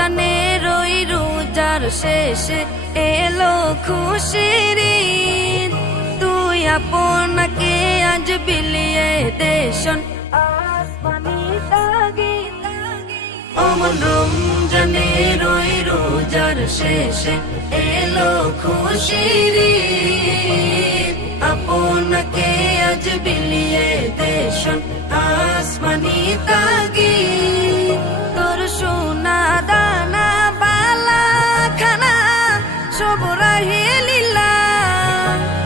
রমজানের ওই রোজার শেষে এলো খুশির ঈদ। তুই আপনাকে আজ বিলিয়ে দেশন আসমানি তাগিদ। অমন রমজানের ওই রোজার শেষে এলো খুশির ঈদ। আপনাকে আজ বিলিয়ে দেশন আসমানি তাগিদ। তোর সোনা দানা বালা খানা সব রাহে লীলা।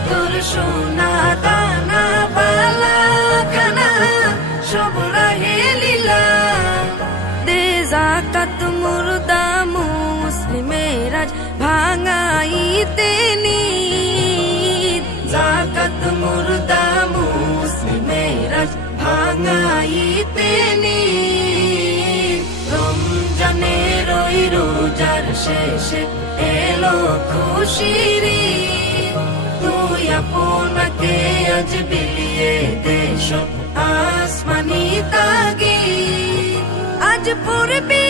তোর সোনা দানা বালা খানা সব রাহে লীলা। দে যাকাত মুর্দা মুসলিমের আজ ভাঙাইতে নিদ। যাকাত মুর্দা মুসলিমের আজ ভাঙাইতে নিদ। রমজানের ওই রোজার শেষে এলো খুশির ঈদ। তুই আপনাকে আজ বিলিয়ে দেশন আসমানি তাগিদ। আজ পড়বি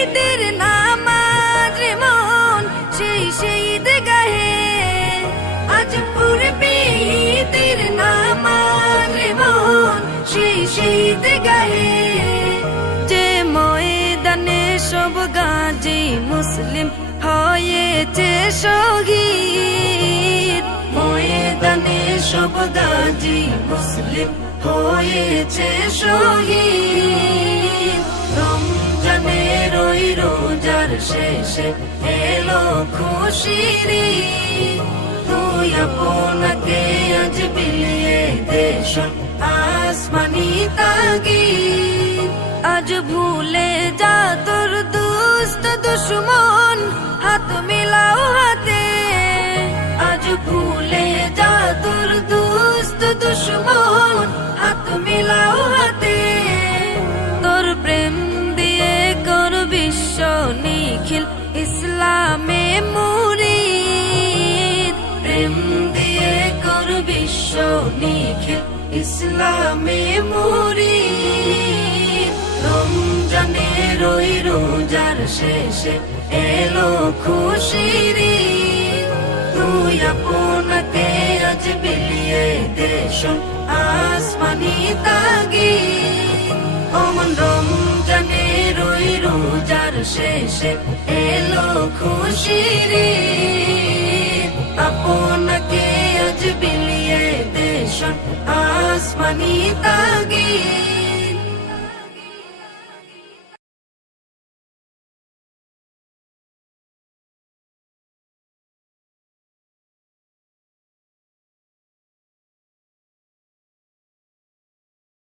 ঈদের নামাজ রে মন সেই ঈদ গাহে। আজ পড়বি ঈদের নামাজ রে মন সেই ঈদ গাহে। যে ময়দানে সব গাজী মুসলিম হয়েছে শহীদ। ময়দানে সব গাজী মুসলিম হয়েছে শহীদ। রমজানের ওই রোজার শেষে এলো খুশির ঈদ। তুই আপনাকে আজ বিলিয়ে দেশন আসমানি তাগিদ। আজ ভুলে যা তোর দুষ্ট দুশ্মন হাত মিলাও হাতে। আজ ভুলে যা তোর দুষ্ট দুশ্মন হাত মিলাও হাতে। তোর প্রেম দিয়ে কর বিশ্ব নিখিল ইসলামে মুরিদ। প্রেম দিয়ে কর বিশ্ব নিখিল ইসলামে মুরিদ। রমজানের ওই রোজার শেষে এলো খুশির ঈদ। তুই আপনাকে আজ বিলিয়ে দেশন আসমানি তাগিদ। অমন রমজানের ওই রোজার শেষে এলো খুশির ঈদ। আপনাকে আজ বিলিয়ে দেশন আসমানি তাগিদ।